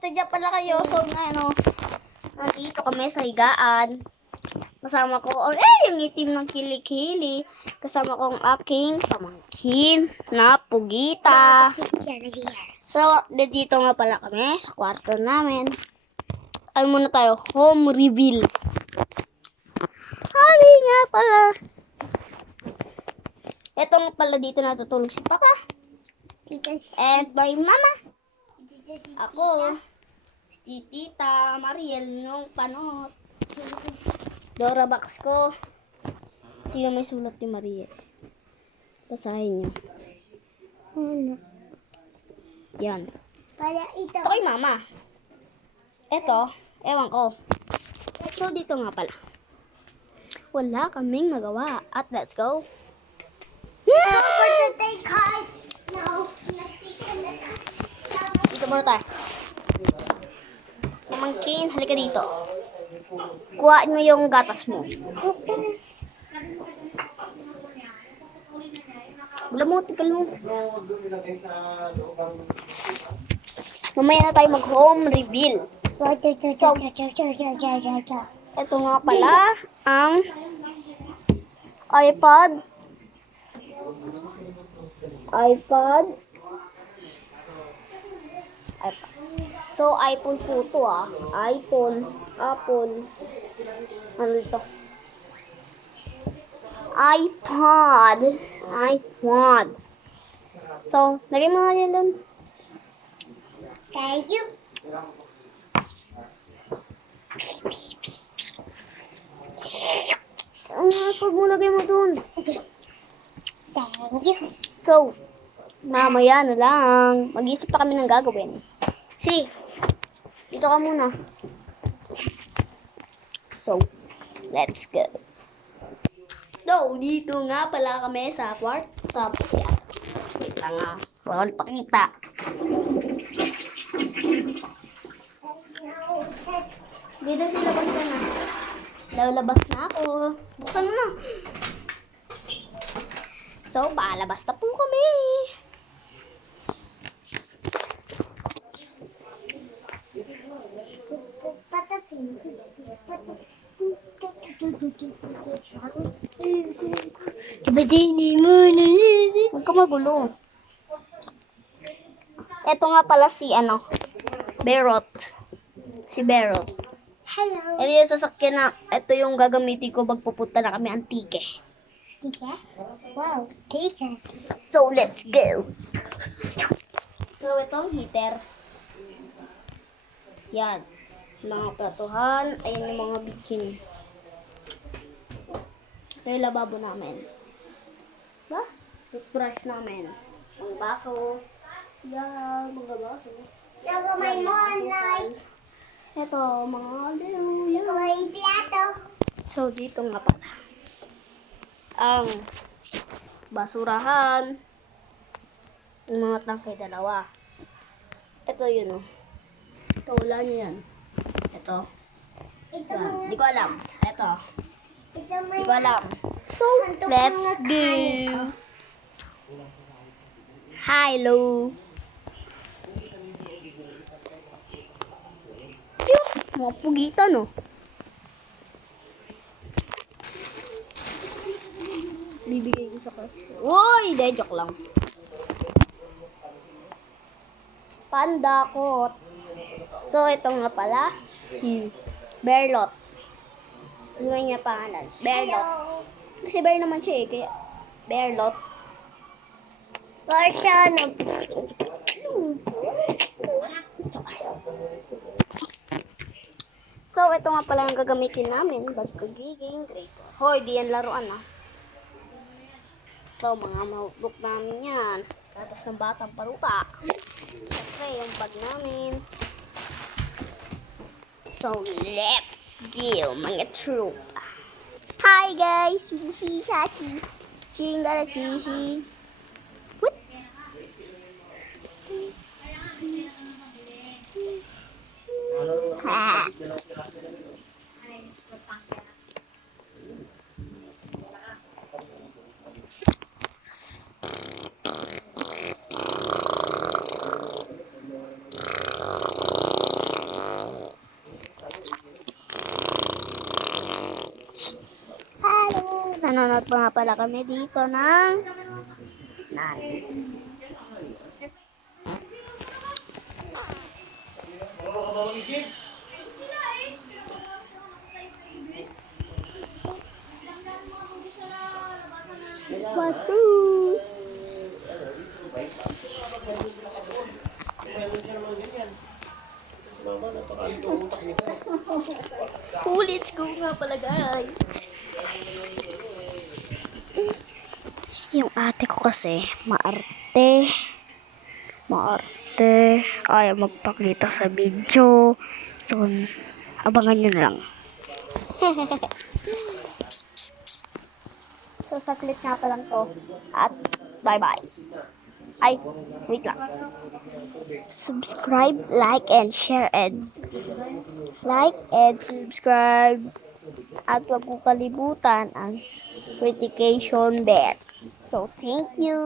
tadya pala kayo. So, nandito kami sa higaan. Kasama ko, yung itim ng kilikili. Kasama ko ang aking pamangkin na pugita. So, dito nga pala kami sa kwarto namin. Ano muna tayo? Home reveal. Hali nga pala. Ito nga pala dito natutulog si Papa. And my mama. Ako. Si Tita Mariel nung panot. Dora box ko. Tingnan may sulat ni Mariel. Basahin nyo. Ano? Yan. Kaya ito. Ito kay Mama. Ito, ewan ko. So, dito nga pala. Wala kaming magawa. At let's go. For today, guys. No. Dito muna tayo. Pamangkin, halika dito. Kuhaan mo yung gatas mo. Wala mo, tikal mo. Mamaya na tayo mag-home reveal. Ito nga pala ang iPad. So, iPhone po ito iPhone, Apple. Ano ito? iPod. So, lagay mo nga yan doon. Thank you. Pag mo lagay mo doon. Thank you. So, mamaya na lang. Mag-isip pa kami ng gagawin. Dito ka muna. So, let's go. So, dito nga pala kami sa sa pusya. Wait lang Wala pakita. Dito sila basta na. Lalabas na ako. Buksan mo na. So, palabas na po kami. Huwag ka magulo. Ito nga pala si Berot. Si Berot. Hello. Ito yung sasakyan na, ito yung gagamitin ko magpupunta na kami Antique. Tika? Wow, tika. So, let's go. So, itong heater. Yan. Mga platuhan. Ayan yung mga bikini. Ito yung lababo namin. Ba? Toothbrush namin. Mga baso. Yan, mga baso. Saka may monay. Ito, mga lero. Saka may piato. So, dito nga pala. Ang basurahan. Yung mga tangkay dalawa. Ito yun Ito, wala niyo yan. Ito. Ito Yan. mga... Di ko alam. Ito. Ito Di mga... ko alam. So, Santok let's mga go. kanito. Hello. Mga pugita, no? Bibigay ko sa kasi. Uy! Dahil joke lang. Pandakot. So, ito nga pala. Si Berlot. Ano nga niya pangalan? Berlot. Hello. Kasi bear naman siya kaya Berlot. Version. So, ito nga pala yung gagamitin namin. Pagkagiging grade. Hoy, di yan laruan So, mga notebook namin yan. Tapos ng batang paluta. Siyempre, yung bag namin. So, let's go, mga tropa. Hi, guys! Sushi, sashi. Chingara, shishi. What? Ha! pa nga pala kami dito ng Wasu. Ulit ko nga pala guys. Yung ate ko kasi maarte. Ayaw magpakita sa video. So, abangan nyo na lang. So, saklit nga pa lang to. At, bye-bye. Ay, wait lang. Subscribe, like, and share, and subscribe. At huwag mo kalimutan ang notification bell. So, thank you.